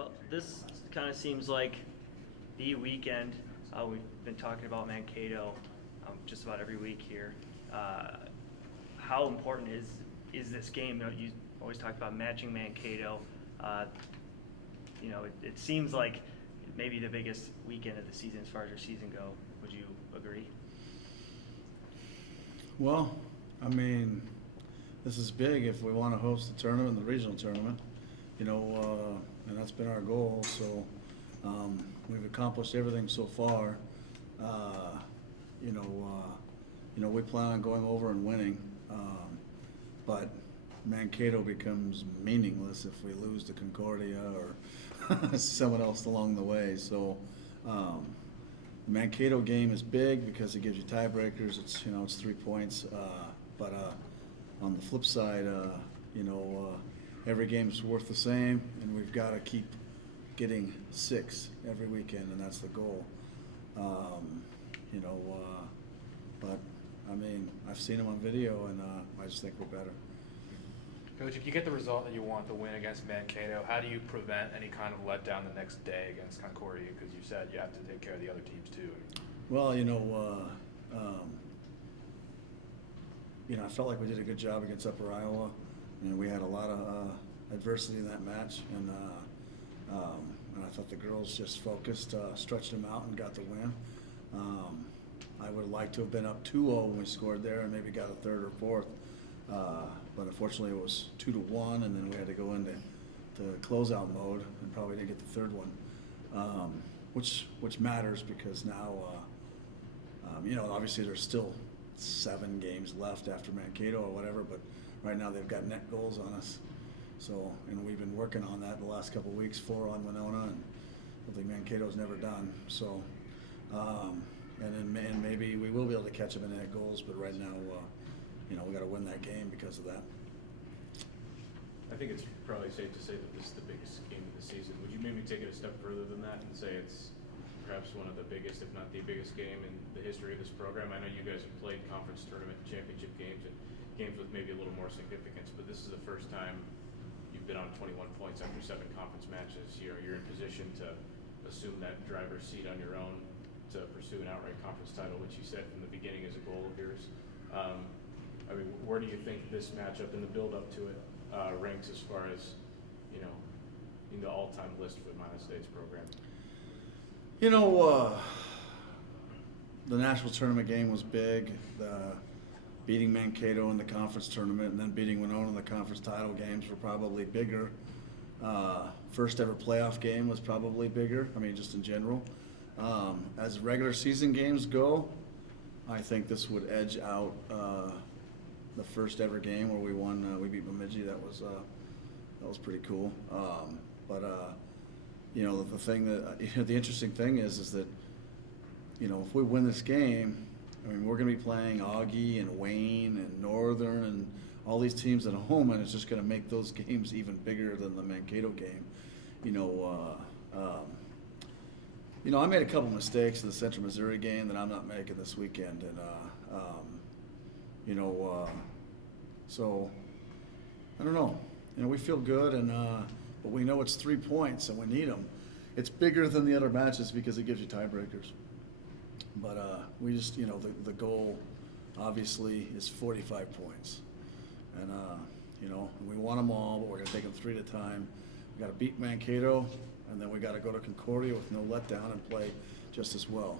Well, this kind of seems like the weekend. We've been talking about Mankato just about every week here. How important is this game? You always talk about matching Mankato. Uh, it seems like maybe the biggest weekend of the season as far as your season go. Would you agree? Well, I mean, this is big if we want to host the tournament, the regional tournament, and that's been our goal. So we've accomplished everything so far. Uh, we plan on going over and winning, but Mankato becomes meaningless if we lose to Concordia or someone else along the way. So the Mankato game is big because it gives you tiebreakers. It's 3 points, but on the flip side, every game is worth the same, and we've got to keep getting 6 every weekend, and that's the goal. But I mean, I've seen them on video, and I just think we're better. Coach, if you get the result that you want, the win against Mankato, how do you prevent any kind of letdown the next day against Concordia? Because you said you have to take care of the other teams too. Well, I felt like we did a good job against Upper Iowa, and we had a lot of adversity in that match, and I thought the girls just focused, stretched them out, and got the win. I would have liked to have been up 2-0 when we scored there, and maybe got a third or fourth. But unfortunately, it was 2-1, and then we had to go into closeout mode, and probably didn't get the third one, which matters because now, obviously there's still 7 games left after Mankato or whatever, but right now they've got net goals on us. So, and we've been working on that the last couple of weeks, 4 on Winona, and I think Mankato's never done. So, and maybe we will be able to catch them in net goals, but right now, we got to win that game because of that. I think it's probably safe to say that this is the biggest game of the season. Would you maybe take it a step further than that and say it's perhaps one of the biggest, if not the biggest game in the history of this program? I know you guys have played conference tournament championship games and games with maybe a little more significance, but this is the first time you've been on 21 points after 7 conference matches. You're in position to assume that driver's seat on your own to pursue an outright conference title, which you said from the beginning is a goal of yours. Where do you think this matchup and the build-up to it ranks as far as, in the all-time list for the Minot States program? The national tournament game was big. Beating Mankato in the conference tournament and then beating Winona in the conference title games were probably bigger. First ever playoff game was probably bigger, just in general. As regular season games go, I think this would edge out the first ever game where we won. We beat Bemidji. That was pretty cool. The thing that the interesting thing is that if we win this game, we're going to be playing Augie and Wayne and Northern and all these teams at home, and it's just going to make those games even bigger than the Mankato game. I made a couple mistakes in the Central Missouri game that I'm not making this weekend, and so I don't know. We feel good, and but we know it's 3 points, and we need them. It's bigger than the other matches because it gives you tiebreakers. But we just, the goal obviously is 45 points, and we want them all, but we're gonna take them 3 at a time. We got to beat Mankato, and then we got to go to Concordia with no letdown and play just as well.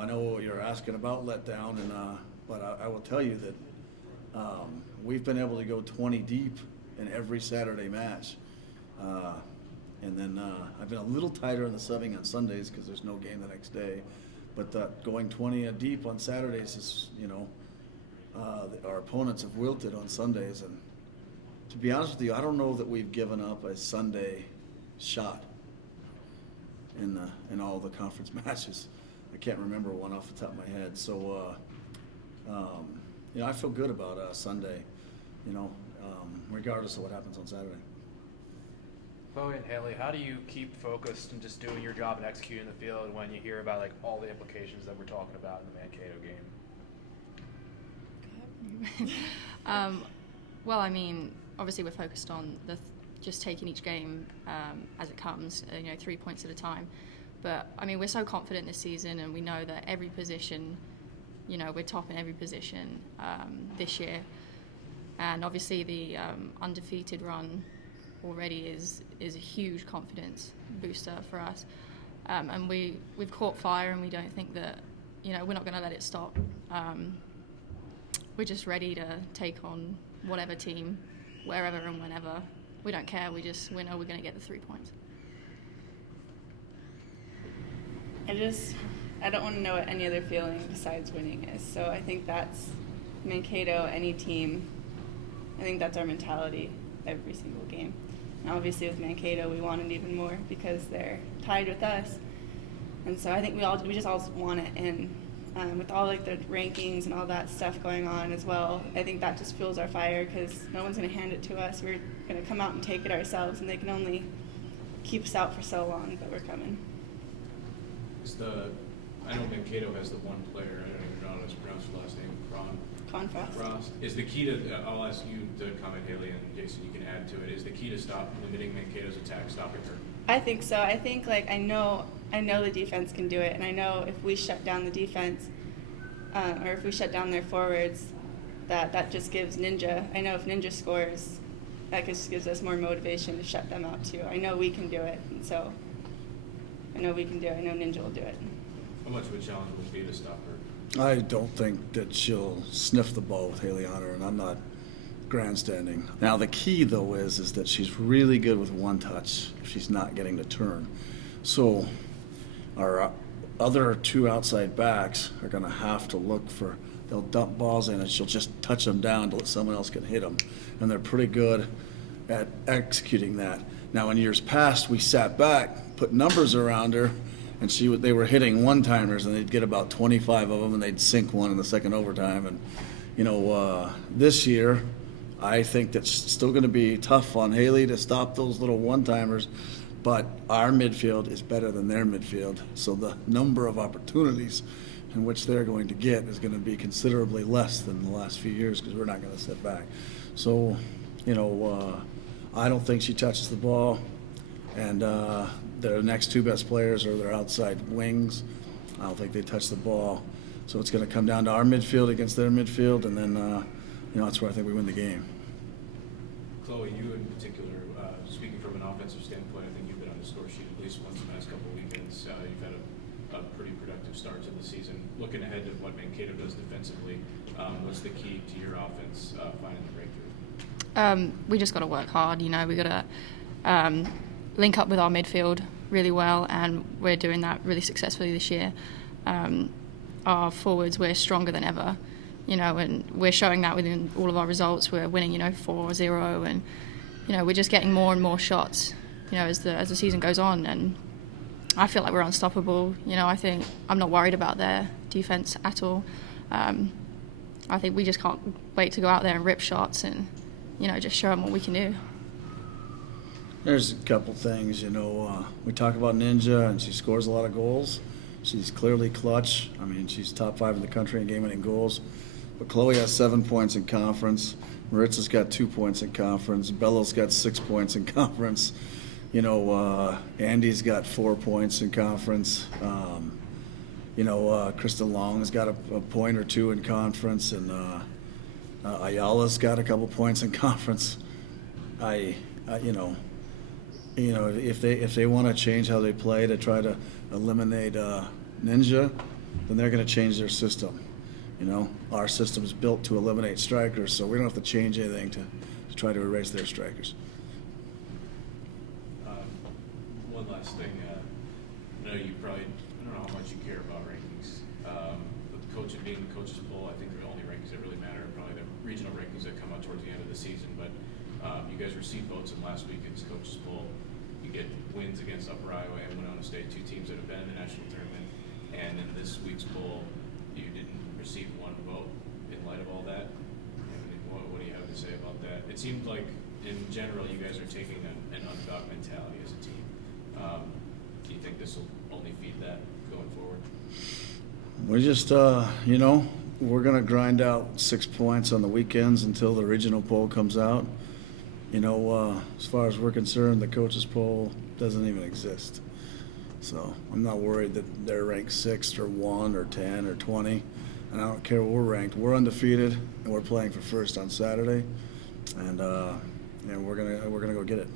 I know you're asking about letdown, and but I will tell you that we've been able to go 20 deep in every Saturday match. And then I've been a little tighter in the subbing on Sundays because there's no game the next day. But going 20 deep on Saturdays is, our opponents have wilted on Sundays. And to be honest with you, I don't know that we've given up a Sunday shot in all the conference matches. I can't remember one off the top of my head. So, I feel good about Sunday, regardless of what happens on Saturday. Chloe and Haley, how do you keep focused and just doing your job and executing the field when you hear about all the implications that we're talking about in the Mankato game? Well, obviously we're focused on the just taking each game as it comes, 3 points at a time. But I mean, we're so confident this season, and we know that every position, we're top in every position this year. And obviously the undefeated run already is a huge confidence booster for us. And we've caught fire, and we don't think that, we're not going to let it stop. We're just ready to take on whatever team, wherever and whenever. We don't care. We know we're going to get the 3 points. I don't want to know what any other feeling besides winning is. So I think that's Mankato, any team. I think that's our mentality every single game. And obviously with Mankato, we want it even more because they're tied with us. And so I think we just all want it. And with all like the rankings and all that stuff going on as well, I think that just fuels our fire because no one's going to hand it to us. We're going to come out and take it ourselves, and they can only keep us out for so long, but we're coming. I know Mankato has the one player, I don't even know how to pronounce your last name, Confrost. Frost. Is the key to, I'll ask you to comment, Haley, and Jason, you can add to it, is the key to stop limiting Mankato's attack, stopping her? I think so. I think I know the defense can do it, and I know if we shut down the defense, or if we shut down their forwards, that just gives Ninja. I know if Ninja scores, that just gives us more motivation to shut them out too. I know we can do it, and so I know we can do it. I know Ninja will do it. How much of a challenge would it be to stop her? I don't think that she'll sniff the ball with Haley on her, and I'm not grandstanding. Now, the key, though, is that she's really good with one touch if she's not getting the turn. So our other two outside backs are going to have to look for, they'll dump balls in, and she'll just touch them down to let someone else can hit them. And they're pretty good at executing that. Now, in years past, we sat back, put numbers around her, and see what they were hitting one-timers, and they'd get about 25 of them, and they'd sink one in the second overtime. And, this year, I think that's still going to be tough on Haley to stop those little one-timers, but our midfield is better than their midfield, so the number of opportunities in which they're going to get is going to be considerably less than the last few years because we're not going to sit back. So, I don't think she touches the ball, and their next two best players are their outside wings. I don't think they touch the ball. So it's going to come down to our midfield against their midfield, and then, that's where I think we win the game. Chloe, you in particular, speaking from an offensive standpoint, I think you've been on the score sheet at least once in the last couple of weekends. You've had a pretty productive start to the season. Looking ahead to what Mankato does defensively, what's the key to your offense finding the breakthrough? We just got to work hard. We got to link up with our midfield really well, and we're doing that really successfully this year. Our forwards, we're stronger than ever, and we're showing that within all of our results. We're winning, 4-0, and we're just getting more and more shots, as the season goes on, and I feel like we're unstoppable. I think I'm not worried about their defense at all. I think we just can't wait to go out there and rip shots and just show them what we can do. There's a couple things, we talk about Ninja, and she scores a lot of goals. She's clearly clutch. I mean, she's top 5 in the country in game-winning goals. But Chloe has 7 points in conference. Maritza's got 2 points in conference. Bella's got 6 points in conference. Andy's got 4 points in conference. Krista Long's got a point or two in conference, and Ayala's got a couple points in conference. If they want to change how they play to try to eliminate Ninja, then they're going to change their system. Our system is built to eliminate strikers, so we don't have to change anything to try to erase their strikers. One last thing. I know you probably, I don't know how much you care about rankings. But being the coaches poll, I think the only rankings that really matter are probably the regional rankings that come out towards the end of the season. But you guys received votes in last week's coaches poll. You get wins against Upper Iowa and Winona State, 2 teams that have been in the national tournament. And in this week's poll, you didn't receive 1 vote. In light of all that, what do you have to say about that? It seemed like, in general, you guys are taking an underdog mentality as a team. Do you think this will only feed that going forward? We just, we're going to grind out 6 points on the weekends until the regional poll comes out. you know, as far as we're concerned, the coaches poll doesn't even exist. So I'm not worried that they're ranked 6th or 1 or 10 or 20, and I don't care where we're ranked. We're undefeated, and we're playing for first on Saturday, and we're gonna go get it.